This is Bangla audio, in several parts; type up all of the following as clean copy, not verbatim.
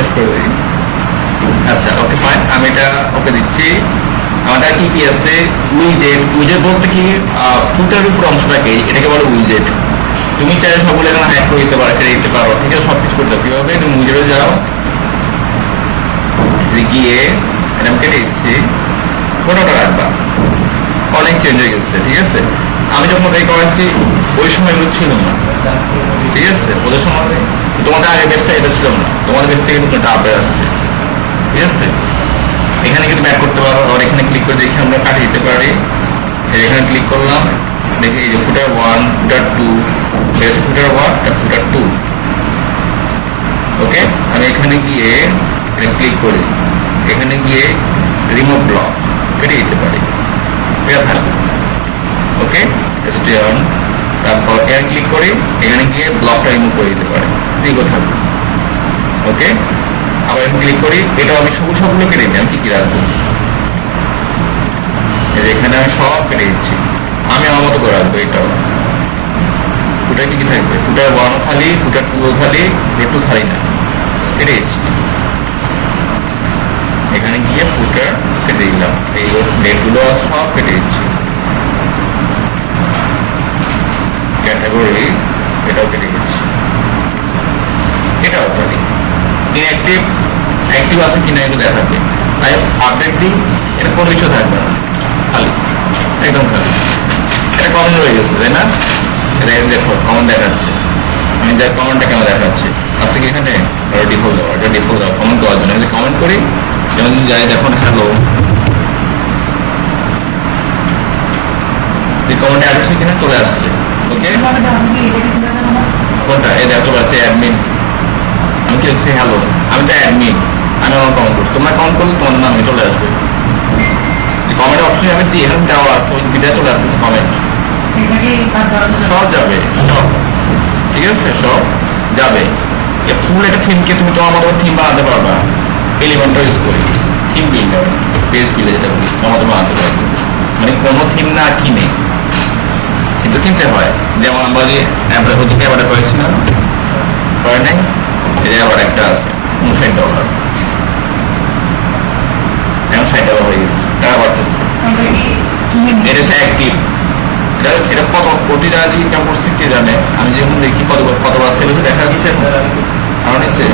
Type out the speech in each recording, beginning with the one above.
শেষ করে দিই। আচ্ছা ওকে ফাইন, আমি এটা ওকে দিচ্ছি। আমাদের কি কি আছে? উইজেট। উইজেট বলতে কি ফুটের উপর অংশটাকে, এটাকে বলে উইজেট। তুমি চাইলে সবগুলো এখানে হ্যাক করে দিতে পারো, কেটে দিতে পারো, ঠিক আছে, সবকিছু করতে পারো। কিভাবে? তুমি উইজেটে যাও, গিয়ে এটা কেটে দিচ্ছি, ফটোটা রাখবা। অনেক চেঞ্জ হয়ে গেছে, ঠিক আছে। আমি যখন এই করেছি ওই সময় এগুলো ছিল না, ঠিক আছে। ওদের সময় তোমাদের আগের বেসটা এটা ছিল না, তোমাদের বেস থেকে কিন্তু আপডেট আসছে, ঠিক আছে। এখানে কিন্তু ব্যাক করতে পারো, আর এখানে ক্লিক করে দেখে আমরা কাটিয়ে দিতে পারি। এখানে ক্লিক করলাম, দেখি এই যে ফুটার 1, ফুটার 2, এটা হচ্ছে ফুটার 1, এটা ফুটার 2। ওকে, আমি এখানে গিয়ে এটা ক্লিক করি, এখানে গিয়ে রিমুভ ব্লক কেটে দিতে পারি, এটা থাকবে। ওকে, স্টে অন। তারপর এর ক্লিক করি, এখানে গিয়ে ব্লকটা রিমুভ করে দিতে পারি, দিকও থাকবে। ওকে, আবার ক্লিক করি, এটাও আমি সবগুলো কেটে দিই। আমি কি কি রাখবো? এখানে আমি সব কেটে দিচ্ছি, আমি আমার মতো করে রাখবো। এটাও ফুটার কি কি থাকবে? ফুটার 1 খালি, ফুটার 2 খালি, ফুটার 2 খালি না, কেটে দিচ্ছি। এখানে গিয়ে ফুটার কেটে দিলাম, এই ডেটগুলো সব কেটে দিচ্ছি। ক্যাটাগরি এটাও কেটে দিচ্ছি, এটাও খালি। ইনঅ্যাক্টিভ, অ্যাক্টিভ আছে কিনা এগুলো দেখাবে। তাই আপডেট দিই, এটা কোনো কিছু থাকবে না, খালি, একদম খালি। এটা কমন হয়ে গেছে, তাই না? এটা দেখো কমন দেখাচ্ছে। আমি যাই কমনটা কেন দেখাচ্ছি আছে কি এখানে? ডিফল্ট দেওয়া, এটা ডিফল্ট দেওয়া কমন করার জন্য। যদি কমেন্ট করি, যেমন যাই দেখুন হ্যালো, এই কমেন্টে আসছে কিনা চলে আসছে। ওকে, কোনটা? এই দেখো আছে অ্যাডমিন। আমি কি লিখছি? হ্যালো, আমি তো অ্যাডমিন, আমি আমার কমেন্ট করছি। তোমরা কমেন্ট করলে তোমাদের নামে চলে আসবে। কমেন্ট অপশনে আমি দিই, এখানে দেওয়া আছে, ওই ভিডিও চলে আসছে কমেন্ট, সব যাবে, সব, ঠিক আছে, সব যাবে। ফুল একটা থিমকে তুমি তোমার মতো থিম বানাতে পারবা। এলিমেন্টটা ইউজ করি, থিম বিল্ডার, পেজ বিল্ডার যেটা বলি, তোমার মতো বানাতে পারবে। মানে কোনো থিম না কিনে, কিন্তু কিনতে হয়। যেমন আমরা যে অ্যাপটা হচ্ছে অ্যাপটা করেছিলাম, করে নাই, এটা আবার একটা আছে $59, এখন $60 হয়ে গেছে, টাকা বাড়তেছে। এটা হচ্ছে অ্যাক্টিভ। এটা কত কোটি টাকা দিয়ে ইনকাম করছে কে জানে। আমি যখন দেখি কতবার সেল হচ্ছে দেখা যাচ্ছে, আরো নিচ্ছে,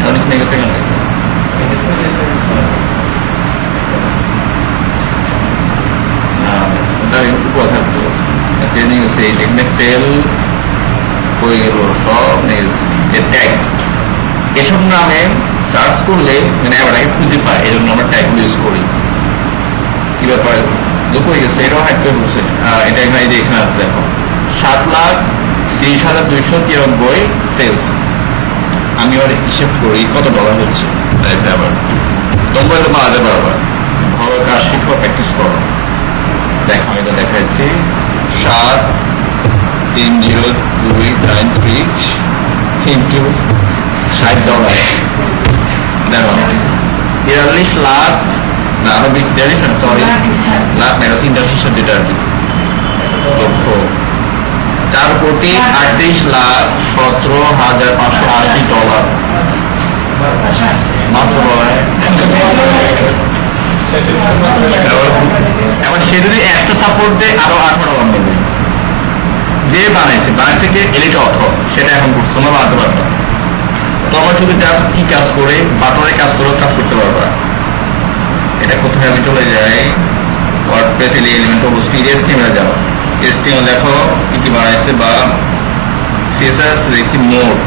আরো নিচ্ছে নিয়ে গেছে। এখানে কথা থাকতো নিয়ে গেছে, এখানে সেল হয়ে গেল, সব নিয়ে গেছে। ট্যাগ এসব নামে সার্চ করলে মানে এবারটাকে খুঁজে পায়, এই জন্য আমরা ট্যাগ ইউজ করি। কি ব্যাপার লোক হয়ে গেছে, এটাও হ্যাক করে বলছে। এটা এখানে এই যে এখানে আছে দেখো, 7,30,293 সেলস। আমি আবার হিসেব করি কত ডলার হচ্ছে। আবার তোমরা এটা বাড়াতে পারবা, ভালো কাজ শিখো, প্র্যাকটিস করো। দেখো আমি তো দেখাচ্ছি, 7,30,293 ইন্টু $60, দেখো 43 লাখ না, আরো 43, সরি লাখ না, 360 আর কি লক্ষ, 4,38,17,580 মাত্র বলায়। এবার সে যদি একটা সাপোর্ট দেয় আরো $18 নেবে। যে বানাইছে কে? এলিট অথর, সেটা এখন তোমরা বানাতে পারবা। তোমরা শুধু জাস্ট কি কাজ করে বাটনে কাজ করে কাজ করতে পারবা। এটা কোথায় আমি চলে যাই, ওয়ার্ডপ্রেস এলিমেন্ট অবশ্যই HTML যাও, HTML দেখো কি কি বানাইছে, বা CSS দেখি মোড।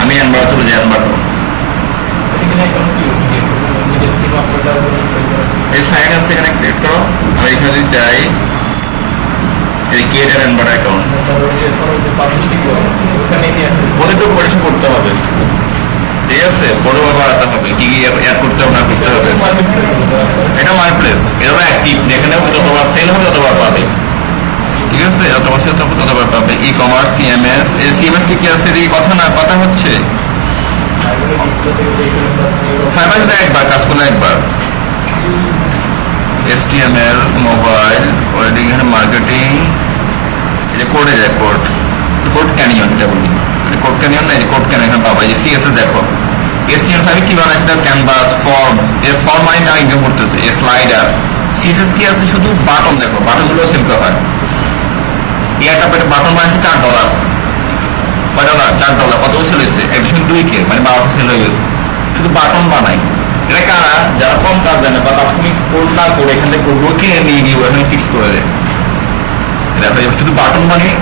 আমি এনবার চলে যাই, এনবার এই সাইন আছে এখানে ক্লিক করো। আমি এখানে যাই, ক্রিয়েট এনবার অ্যাকাউন্ট, ওদের তো পরিচয় করতে হবে, ঠিক আছে, বড় বাবা আনতে হবে, কি কি অ্যাড করতে হবে না করতে হবে। এটা মাই প্লেস, এটা অ্যাক্টিভ, যেখানে যতবার সেল হবে ততবার পাবে, ঠিক আছে, যতবার সেল হবে ততবার পাবে। ই কমার্স, CMS, এই CMS কি আছে এই কথা না, কথা হচ্ছে ফাইবার একবার কাজ করলে একবার। HTML, মোবাইল, ওয়েডিং, মার্কেটিং, এটা কোডে যায়, কোড ক্যানিয়ন এটা বলি। কোড ক্যানিয়ন না, কোড ক্যানিয়ন এখানে পাবা। এই যে সিএসএস দেখো, HTML5 কি বানাচ্ছে, ক্যানভাস, ফর্ম, এর ফর্ম মানে না ইনকাম করতেছে, এর স্লাইডার। সিএসএস কি আছে, শুধু বাটন দেখো, বাটনগুলো সেল করা হয়। একটা বাটন বানাচ্ছে $4, কয় ডলার, $4। কত সেল হয়েছে, 1.2K, মানে 12 সেল হয়ে গেছে, শুধু বাটন বানাই। এটা কারা, যারা কম কাজ জানে বা তুমি কোড না করে এখান থেকে কোডগুলো কিনে নিয়ে গিয়ে ওখানে ফিক্স করে দেয়। দেখো শুধু বাটন বানিয়ে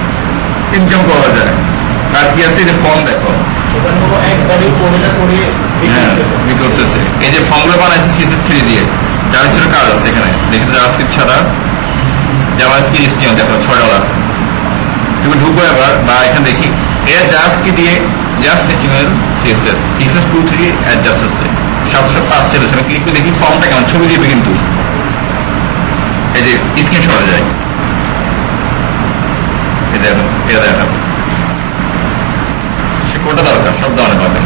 ইনকাম করা যায়। আর কি আছে, যে ফর্ম দেখো, করতেছে। এই যে ফর্মগুলো বানাইছে CSS3 দিয়ে, জাভাস্ক্রিপ্টের কাজ আছে এখানে, দেখি জাভাস্ক্রিপ্ট ছাড়া জাভাস্ক্রিপ্ট HTML দেখো $6। তুমি ঢুকবো এবার, বা এখানে দেখি এর জাস্ট কি দিয়ে, জাস্ট HTML CSS 2.3 অ্যাডজাস্ট হচ্ছে, 705 সেল হচ্ছে। আমি ক্লিক করে দেখি ফর্মটা কেমন, ছবি দিবে কিন্তু, এই যে স্ক্রিন সরা যায়, এই দেখো, এটা দেখো, সে কোনটা দরকার সব ধরনের পাবে,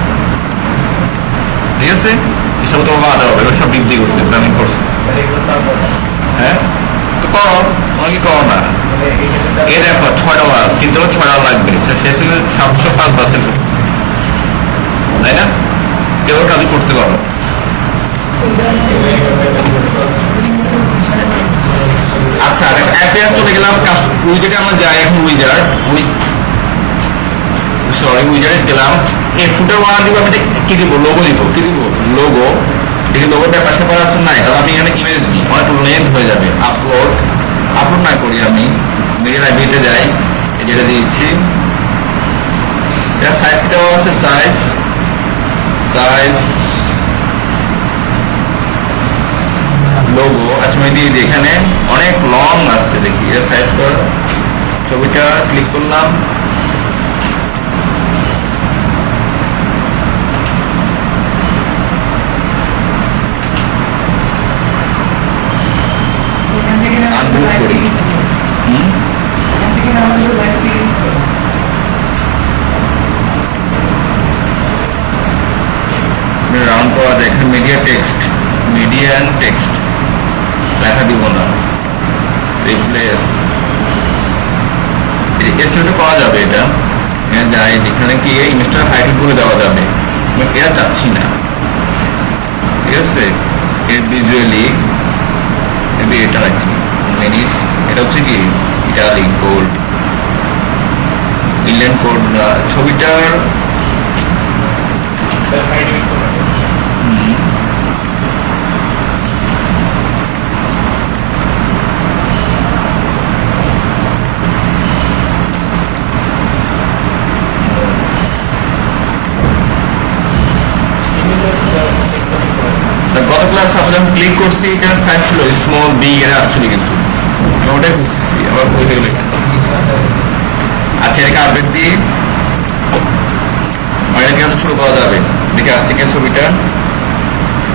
ঠিক আছে। এসব তোমার বাধা হবে, এবার সব বৃদ্ধি করছে, প্ল্যানিং করছে। হ্যাঁ, তো করো, তোমার কি করো না। এ দেখো $6, কিন্তু $6 লাগবে, শেষ 705%, তাই না? কেউ কাজ করতে পারো। আচ্ছা, অ্যাপিয়ার চলে গেলাম, উইজার্ডে আমরা যাই এখন। উইজার্ডে গেলাম, এই ফুটার বানা দিব, আমি কি দিব, লোগো দিব, কি দিব, লোগো। দেখি লোগোটা পাশে পড়া আছে না, তাহলে আমি এখানে ইমেজ দিই, অনেক লেন্থ হয়ে যাবে। আপলোড না করি, আমি মেয়ের লাইব্রেরিতে যাই, যেটা দিয়েছি, এটা সাইজ কি দেওয়া আছে, সাইজ লোগো। আচ্ছা, আমি দিয়ে দিই, এখানে অনেক লং আসছে, দেখি এটা সাইজ কর, ছবিটা ক্লিক করলাম, রাউন্ড করা যায়। এখানে মিডিয়ান টেক্সট লেখা দিব না, রিপ্লেস এসিওটা করা যাবে। এটা যাই, এখানে কি ইমেজটা হাইড করে দেওয়া যাবে, এটা চাচ্ছি না, ঠিক আছে। এর ভিজুয়ালি এটা রাখি, এটা হচ্ছে কি ইটালিক গোল্ড, ইনল্যান্ড কোড। ছবিটার গত ক্লাস আমরা যখন ক্লিক করছি, এখানে সাইজ ছিল স্মল, বিগ, এরা আসছিল, কিন্তু ওটাই বুঝতেছি আবার বই হয়ে গেল। আচ্ছা, এটাকে আপডেট দিই, এটাকে হয়তো ছোট করা যাবে। দেখে আসছে কেন, ছবিটা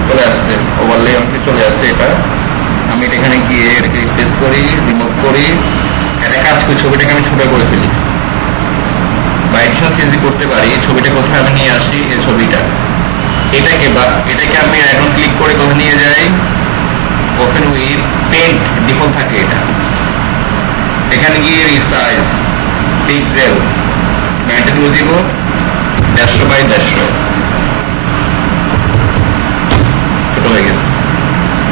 চলে আসছে, ওভারলে অনেক চলে আসছে। এটা আমি এটা এখানে গিয়ে এটাকে রিপ্লেস করি, রিমুভ করি, একটা কাজ করি, ছবিটাকে আমি ছোট করে ফেলি, বা এডিশন চেঞ্জ করতে পারি। ছবিটা কোথায় আমি নিয়ে আসি, এই ছবিটা, এটাকে আমি এখন ক্লিক করে কোথায় নিয়ে যাই, ওপেন উইথ পেন্ট, ডিফল্ট থাকে এটা, এখানে গিয়ে রিসাইজ পিক্সেল ব্যান্ডে দিয়ে দিব 150x100, ছোট হয়ে গেছে,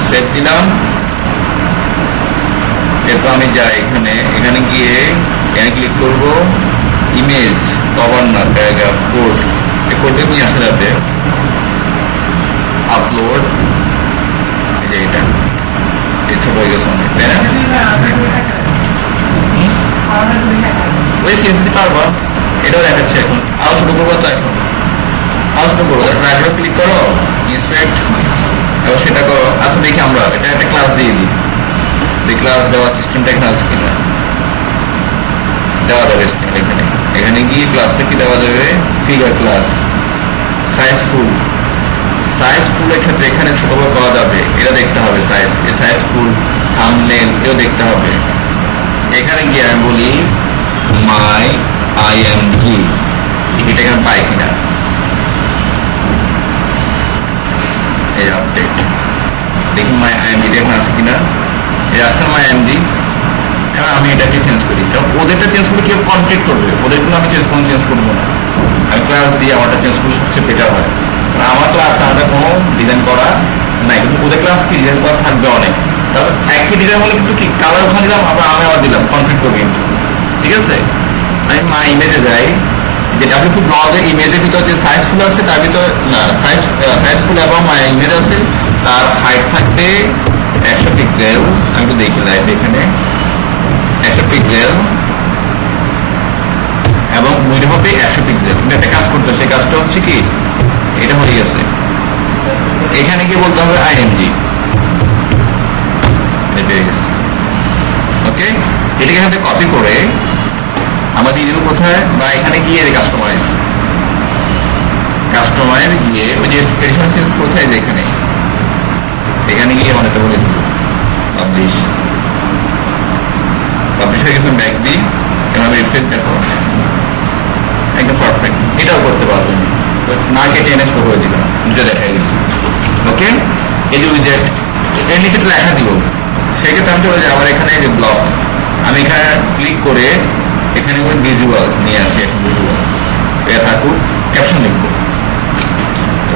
সেভ দিলাম। এরপর আমি যাই এখানে গিয়ে ক্লিক করব, ইমেজ, গভর্নর, প্যারাগ্রাফ, কোড, এই কোডে নিয়ে আসা যাবে, আপলোড, এটা ছোট হয়ে গেছে অনেক, তাই না? ওই চেঞ্জ দিতে পারবো, এটাও দেখাচ্ছে এখন। আরো ছোট করবো, তো এখন আরো ছোট করবো, রাইট ক্লিক করো, ইনস্পেক্ট, এবার সেটা করো। আচ্ছা, দেখি আমরা এটা একটা ক্লাস দিয়ে দিই, যে ক্লাস দেওয়া সিস্টেমটা এখানে আছে কিনা, দেওয়া যাবে এখানে গিয়ে ক্লাসটা কি দেওয়া যাবে, ফিগার ক্লাস, সাইজ ফুলের ক্ষেত্রে এখানে ছোট বড় পাওয়া যাবে, এটা দেখতে হবে, সাইজ ফুল, থাম্বনেল, এও দেখতে হবে। এখানে গিয়ে আমি বলি মাই IMG, এটা এখানে পাই কিনা, এই আপডেট দেখুন, মাই IMG এখানে আছে কিনা, এই আসছে মাই IMG। কারণ আমি এটাকে চেঞ্জ করি, ওদেরটা চেঞ্জ করে কেউ কন্ট্যাক্ট করবে, ওদেরগুলো আমি চেঞ্জ করবো না। আমি ক্লাস দিয়ে আমারটা চেঞ্জ করলে সবচেয়ে বেটার হয়। কারণ আমার ক্লাস আমাদের কোনো ডিজাইন করা নাই, কিন্তু ওদের ক্লাস কি ডিজাইন করা থাকবে অনেক। তারপর একই ডিজাইন হলে কিন্তু কি কালার ওখানে দিলাম, আবার আমি আবার দিলাম, কনফিগ করবো কিন্তু। ঠিক আছে, আমি মাই ইমেজে যাই, যেটা আপনি খুব ব্লগের ইমেজের ভিতর যে সাইজফুল আছে তার ভিতর না, সাইজফুল এবং মাই ইমেজ আছে, তার হাইট থাকবে 100 পিক্সেল। আমি তো দেখি লাইভ এখানে 100 পিক্সেল এবং উইড হবে 100 পিক্সেল। কিন্তু একটা কাজ করতে, সেই কাজটা হচ্ছে কি এটা হয়ে গেছে, এখানে কি বলতে হবে আইএমজি, এটা হয়ে গেছে। ওকে, এটাকে সাথে কপি করে আমরা দিয়ে দেবো কোথায়, বা এখানে গিয়ে কাস্টমাইজ গিয়ে ওই যে এডিশন চেঞ্জ কোথায়, যে এখানে গিয়ে মানে বলে দিব পাবলিশ হয়ে গেছে। ব্যাক দিই, এভাবে রিফ্রেশ দেখো একদম পারফেক্ট। এটাও করতে পারবেন, না কেটে এনে শো করে দিবেন, এটা দেখা গেছে। ওকে, এই যে উইজেট এর নিচে লেখা দিব, সেক্ষেত্রে আমি চলে যাই আবার এখানে যে ব্লক, আমি এখানে ক্লিক করে এখানে ভিজুয়াল নিয়ে আসি। এখন ভিজুয়াল এটা থাকুক, ক্যাপশন লিখবো।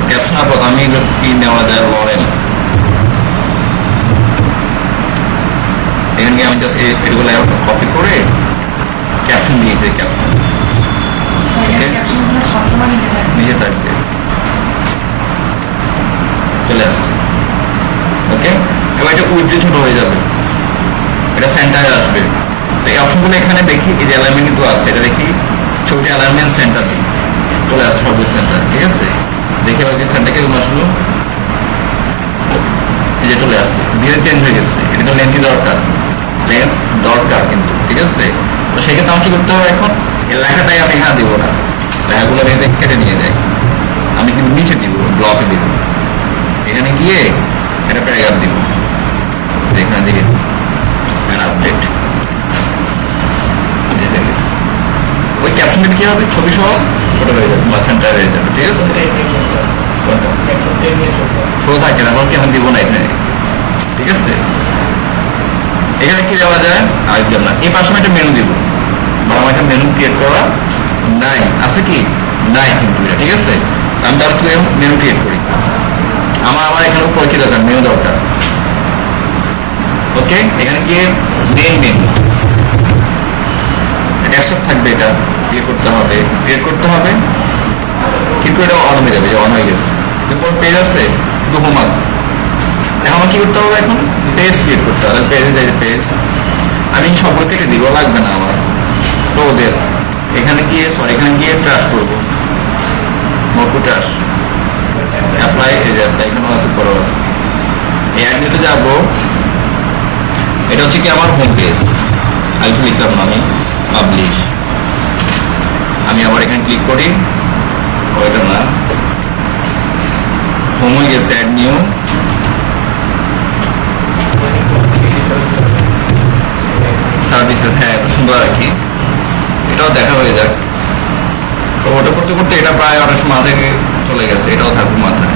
ক্যাপশন আপাতত আমি কি নেওয়া যায়, লরেন। এখানে আমি জাস্ট এগুলো কপি করে ক্যাপশন দিয়েছি, ক্যাপশন নিজে থাকবে, চলে আসছে। ওকে, এবার এটা উইড্রো ছোট হয়ে যাবে, এটা সেন্টারে আসবে। এই অপশনগুলো এখানে দেখি, এই যে অ্যালাইনমেন্ট কিন্তু আছে, এটা দেখি ছবিটি অ্যালাইনমেন্ট সেন্টার দিই, চলে আসছে সব সেন্টার। ঠিক আছে, দেখে এবার যে সেন্টারকে আসলো, এই যে চলে আসছে, ধীরে চেঞ্জ হয়ে গেছে। এটা তো লেন্থই দরকার, লেন্থ দরকার কিন্তু। ঠিক আছে, তো সেক্ষেত্রে আমার কি করতে হবে, এখন এই লেখাটাই আমি এখানে দিব না, লেখাগুলো কেটে নিয়ে যাই, আমি কিন্তু নিচে দিব, ব্লকে দিব, এখানে গিয়ে এটা প্যারাগ্রাফ দিব, এখানে দিয়ে আপডেট। ওই ক্যাপশনটা কি হবে, ছবি সহ ছোট হয়ে যাবে বা সেন্টার হয়ে যাবে। ঠিক আছে, শো থাকে না, কি আমি দিব না এখানে। ঠিক আছে, এখানে কি দেওয়া যায় আর দিলাম না। এই পাশে আমি একটা মেনু দিব, বা আমার একটা মেনু ক্রিয়েট করা নাই, আছে কি নাই কিন্তু এটা। ঠিক আছে, আমি তাহলে কি মেনু ক্রিয়েট করি, আমার এখানে উপরে কি দরকার, মেনু দরকার। ওকে, এখানে গিয়ে মেনু ডেস্কটপ থাকবে, এটা ক্রিয়েট করতে হবে, কিন্তু এটা অন হয়ে যাবে, অন হয়ে গেছে। এরপর পেজ আছে, কিন্তু হোম আছে। এখন আমার কি করতে হবে, এখন পেজ ক্রিয়েট করতে হবে। পেজে যাই, পেজ আমি সবগুলো কেটে দিব, লাগবে না আমার। তো ওদের এখানে গিয়ে ট্রাশ করবো, মোটু ট্রাশ অ্যাপ্লাই, এই যে অ্যাপ্লাই এখানে আছে, বড় আছে। এই অ্যাডমিতে যাবো, এটা হচ্ছে কি আমার হোম পেজ, আমি লিখলাম না, আমি পাবলিশ। আমি আবার এখানে ক্লিক করি, ওইটা না, হোম হয়ে গেছে, অ্যাড নিউ। সার্ভিসেস, হ্যাঁ এটা সুন্দর আর কি, এটাও দেখা হয়ে যাক। তো ওটা করতে করতে এটা প্রায় অনেক মাথা থেকে চলে গেছে, এটাও থাকবে মাথায়,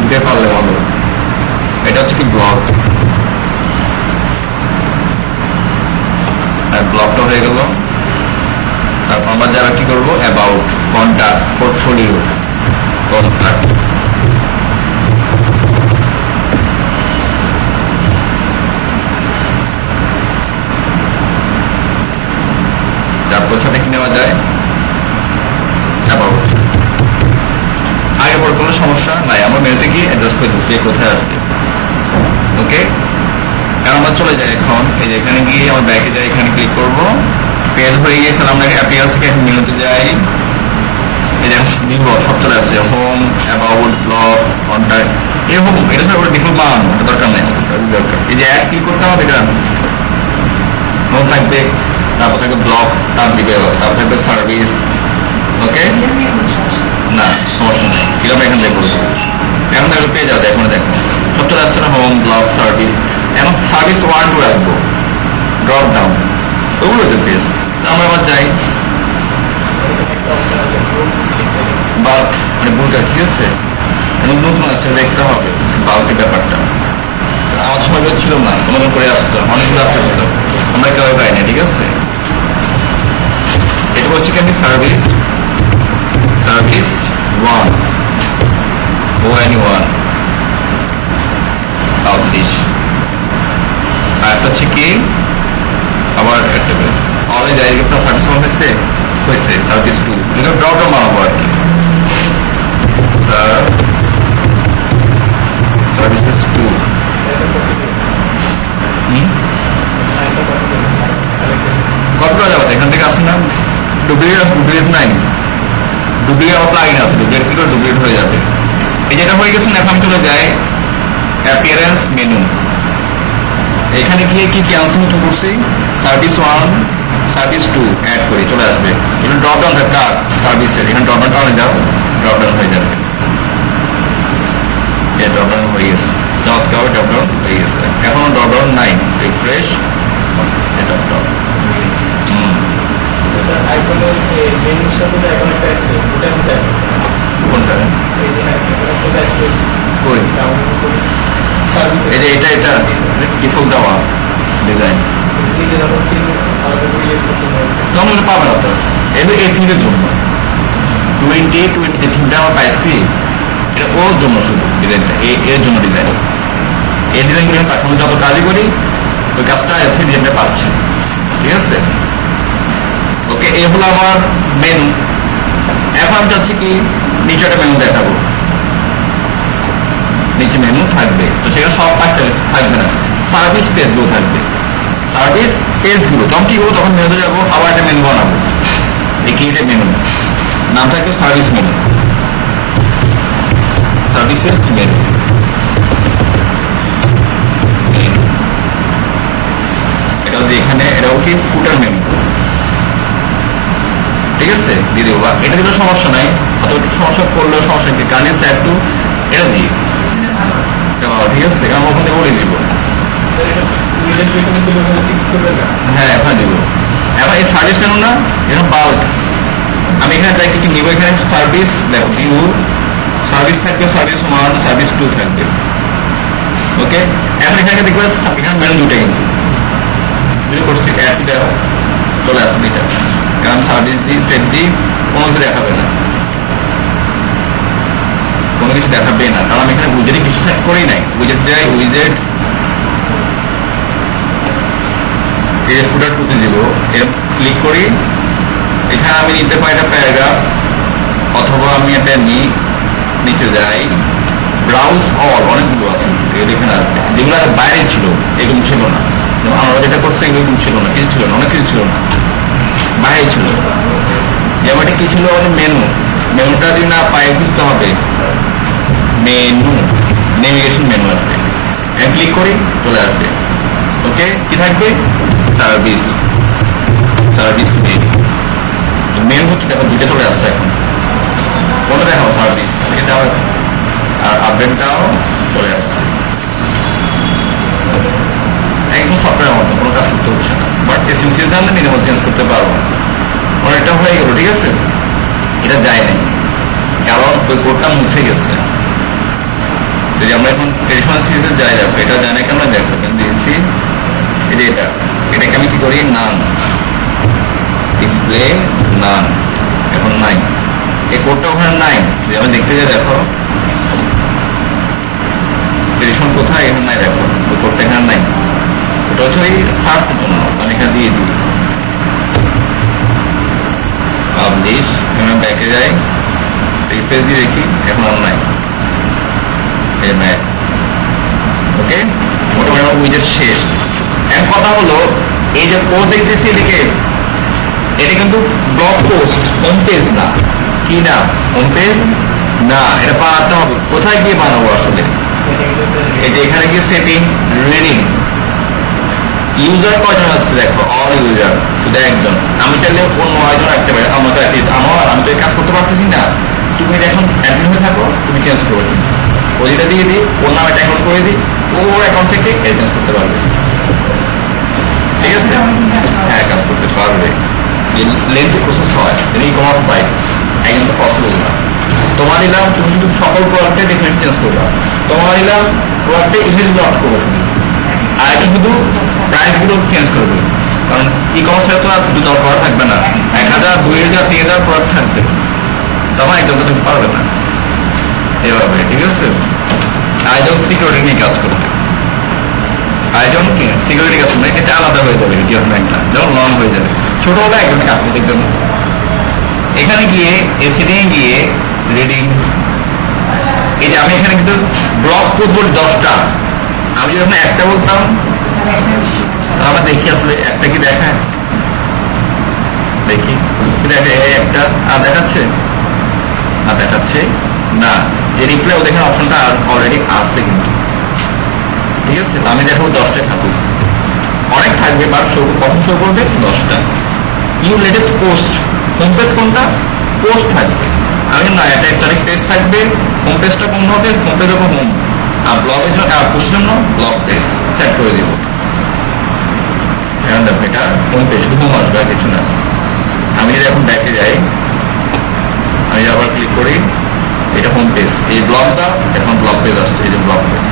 দিতে পারলে ভালো। এটা হচ্ছে কি ব্লগ, আর ব্লগটা হয়ে গেল। তারপর আমরা যারা কি করবো, অ্যাবাউট, কন্ট্যাক্ট, পোর্টফোলিও, কন্ট্যাক্ট, তারপর সাথে কি নেওয়া যায়, অ্যাবাউট। আগে পর কোনো সমস্যা নাই, আমার মেনুতে গিয়ে অ্যাডজাস্ট করে দিচ্ছি কোথায় আসবে। ওকে, কারণ আমরা চলে যাই এখন, এই যে এখানে গিয়ে আমার ব্যাকে যাই, এখানে ক্লিক করবো, পেজ হয়ে গিয়েছে। আমরা অ্যাপিয়ারেন্স থেকে মেনুতে যাই, এই যে নিব সব চলে আসছে, হোম, অ্যাবাউট, ব্লগ, কন্ট্যাক্ট, এরকম। এটা সব ডিফল্ট বানানো, এটা দরকার নেই, দরকার এই যে অ্যাড ক্লিক করতে হবে, এটা হোম থাকবে, তারপর থাকবে ব্লগ, তারপর থাকবে সার্ভিস। ওকে, না সমস্যা নেই, কিরকম এখান থেকে করবো, এখন দেখো পেয়ে যাবে, এখন দেখো সব চলে আসছে না, হোম, ব্লগ, সার্ভিস। এখন সার্ভিস 1 2 রাখবো, ড্রপ ডাউন, ওগুলোতে পেজ। আমরা আবার যাই বাল্ক, মানে বুলটা, ঠিক আছে, নতুন আছে, দেখতে হবে বাল্কের ব্যাপারটা। আমার সময় ছিল না, তোমাদের করে আসতো, অনেকগুলো আসতে ছিল, আমরা কেউ পাই না। ঠিক আছে, এটা হচ্ছে কি আমি সার্ভিস one ONE1 পাবলিশ। আর একটা হচ্ছে কি আবার একটা অলরেডি একটা সার্ভিস হয়েছে সার্ভিস 2 এটা ড্রপ ডাউন বানাবো আর কি সার্ভিসেস 2 কত করা যাবে এখান থেকে আসে না ডুপ্লিকেট নাই ডুপ্লিকেট আমার প্লাগইন আছে ডুপ্লিকেট হয়ে যাবে। এই যেটা হয়ে গেছে এখন চলে যায় অ্যাপিয়ারেন্স মেনু। এখানে গিয়ে কি আনসার মতো করছি সার্ভিস 1 সার্ভিস 2 অ্যাড করে চলে আসবে। এটা ড্রপ ডাউন থাকে কার সার্ভিসের, এখানে ড্রপ ডাউন যাও ড্রপ ডাউন হয়ে যাবে। ড্রপ ডাউন হয়ে গেছে চমৎকার ড্রপ ডাউন হয়ে গেছে। এখনো ড্রপ ডাউন নাই রিফ্রেশ ড্রপ ডাউন এটা ডিফল্ট দেওয়া ডিজাইন তখন পাবে না তো। এবার এই থিমের জন্য 20 যে থিমটা আমরা পাইছি এটা ওর জন্য শুধু ডিজাইনটা এর জন্য ডিজাইন এই ডিজাইনগুলো পাঠানো যত কাজই করি ওই কাজটা এর থেকে ডিজাইনটা পাচ্ছি। ঠিক আছে ওকে এ হলো আমার মেনু। এখন আমি চাচ্ছি কি নিচে একটা মেনু দেখাবো, নিচে মেনু থাকবে তো সেখানে সব কাজ থাকবে না, সার্ভিস পেজগুলো থাকবে। সার্ভিস পেজগুলো তখন কি করবো তখন মেনুতে যাবো আবার একটা মেনু বানাবো। এই কি এটা মেনু নাম থাকবে সার্ভিস মেনু সার্ভিসেস মেনু। এটা যদি এখানে এটাও কি ফুটার মেনু ঠিক আছে দিয়ে দেবো। বা এটা দিলে সমস্যা নাই, অত একটু সমস্যা করলেও সমস্যা নেই কারণ স্যার টু এটা দিই ঠিক আছে আমি ওখানে বলে দিব। হ্যাঁ এখানে দিব। এবার এই সার্ভিস মেনু না এটা বাল্ক আমি এখানে যাই কি নিব এখানে সার্ভিস দেখো নিউ সার্ভিস থাকবে সার্ভিস 1 সার্ভিস 2 থাকবে ওকে। এখন এখানে দেখবে এখানে মেনু দুটো কিন্তু যদি করছি অ্যাড দেওয়া চলে আসবে এটা কারণ সার্ভিস দিই সেট দিই কোনো কিছু দেখাবে না কোনো কিছু দেখাবে না কারণ আমি এখানে উইজেটে কিছু সেট করেই নাই। উইজেট যাই উইজেট এই ফুটার টুতে দিব এর ক্লিক করি এখানে আমি নিতে পারি একটা প্যারাগ্রাফ অথবা আমি একটা নিচে যাই ব্রাউজ অল অনেকগুলো আছে এখানে আসবে যেগুলো বাইরে ছিল এগুলো ছিল না আমরা যেটা করছি এগুলো ছিল না কিছু ছিল না অনেক কিছু ছিল না বাইরে ছিল। যেমন এটা কি ছিল মেনু মেনুটা যদি না পাই বুঝতে হবে মেনু নেভিগেশন মেনু আসবে ক্লিক করি চলে আসবে ওকে কি থাকবে সার্ভিস সার্ভিস মেনু হচ্ছে দেখো দুইটা চলে আসছে এখন কোনো দেখো সার্ভিস এটাও আর আপডেটটাও চলে আসছে একদম সফটওয়্যার মতো কোনো কাজ করতে হচ্ছে না বাট এসেন্সিয়াল জানলে মিনিমাম চেঞ্জ করতে পারবো এটা হয়ে গেল ঠিক আছে। এটা যায় নাই কারণ ওই কোডটা মুছে গেছে যদি আমরা এখন ট্রেডিশনাল সিরিজে যাই দেখো এটা জানে কেন দেখো দিয়েছি এটাকে আমি কি করি নান ডিসপ্লে নান এখন নাই এই কোডটা ওখানে নাই যদি আমি দেখতে যাই দেখো ট্রেডিশনাল কোথায় এখন নাই দেখো ওই কোডটা এখানে নাই ওটা হচ্ছে ওই সার্চের জন্য আমি এখানে দিয়ে দিই পাবলিশ আমি ব্যাকে যাই রিফ্রেশ দিয়ে দেখি এখন আর নাই ওকে মোটামুটি আমার উইজেট শেষ। এক কথা হলো এই যে পোস্ট দেখতেছি এদিকে এটা কিন্তু ব্লগ পোস্ট হোম পেজ না কি না হোম পেজ না এটা বানাতে হবে কোথায় গিয়ে বানাবো আসলে এটা এখানে গিয়ে সেটিং রিডিং ইউজার কয়জন আসছে দেখো অল ইউজার শুধু একজন আমি চাইলে অন্য আরেকজন রাখতে পারি আমি তো এই কাজ করতে পারতেছি না তুমি এখন অ্যাডমিন হয়ে থাকো তুমি চেঞ্জ করে দিই ওই যেটা দিয়ে দিই ওর নাম একটা অ্যাকাউন্ট করে দিই ওর অ্যাকাউন্ট থেকে চেঞ্জ করতে পারবে ঠিক আছে হ্যাঁ কাজ করতে পারবে লেন্থি প্রসেস হয় ই কমার্স সাইট একদম তো পসিবল না। তোমার নিলাম তুমি শুধু সকল প্রোডাক্টে ডিফারেন্ট চেঞ্জ করবে তোমার নিলাম প্রোডাক্টে ইমেজ ব্লক করবো আর এটা শুধু প্রাইসগুলো চেঞ্জ করবে কারণ ই কমার্সে তো আর দরকার থাকবে না 1000 2000 3000 প্রোডাক্ট থাকবে তখন একদম তুমি পারবে না এভাবে, ঠিক আছে? আয়োজন সিকিউরিটি নিয়ে কাজ করবে, আয়োজন কি সিকিউরিটি কাজ করবে, এটা আলাদা হয়ে যাবে ডিপার্টমেন্টটা যখন লং হয়ে যাবে। ছোট হলে একদম কাজ করতে জন্য এখানে গিয়ে এসিডি গিয়ে রিডিং, এই যে আমি এখানে কিন্তু ব্লক পোস্ট বলি 10টা, আমি যখন একটা বলতাম আমরা দেখি আসলে একটা কি দেখায়, দেখি দেখে একটা আর দেখাচ্ছে আর দেখাচ্ছে না, যে রিপ্লে ও দেখেন অপশনটা অলরেডি আছে কিন্তু, ঠিক আছে? আমি দেখো 10টা থাকুক, অনেক থাকবে বা কখন শো করবে 10টা। You latest post, home page কোনটা? পোস্ট থাকবে, আমি না একটা স্ট্যাটিক পেজ থাকবে, হোম পেজটা কোন হবে? হোম পেজ হবে হোম, আর ব্লগের জন্য পোস্টের জন্য ব্লগ পেজ সেট করে দিব। এখন দেখো এটা হোম পেজ, শুধু হোম আসবে আর কিছু না। আমি যদি এখন ব্যাকে যাই, আমি আবার ক্লিক করি, এটা হোম পেজ, এই ব্লগটা এখন ব্লগ পেজ আসছে, এই যে ব্লগ পেজ,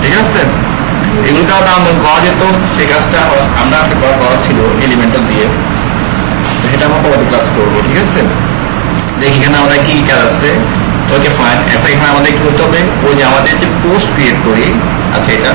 ঠিক আছে? এগুলো ডাউনলোড করা যেত, সেই কাজটা আমরা আছে করা ছিল এলিমেন্টাল দিয়ে, সেটা আমরা পরবর্তী ক্লাস করবো, ঠিক আছে? দেখি এখানে আমাদের কি কাজ আছে। ওকে ফাইন, একটা এখানে আমাদের কি করতে হবে, ওই যে আমাদের যে পোস্ট ক্রিয়েট করি, আচ্ছা এটা